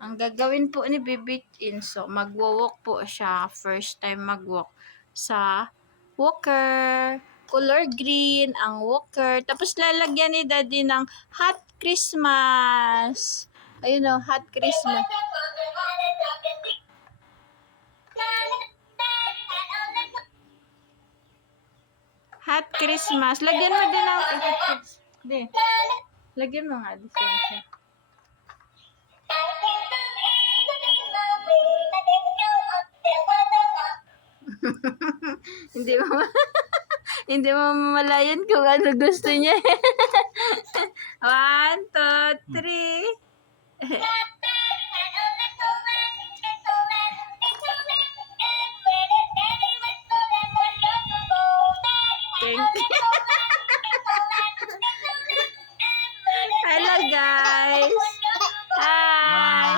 Ang gagawin po ni Bibit Inso, magwo-walk po siya. First time mag-walk sa walker. Color green ang walker. Tapos lalagyan ni Daddy ng Hot Christmas. Ayun o, Hot Christmas. Hot Christmas. Lagyan mo din ng... Di. Lagyan mo nga. Disensya. Hindi mo hindi mo mamalayan kung ano gusto niya. 1, 2, 3.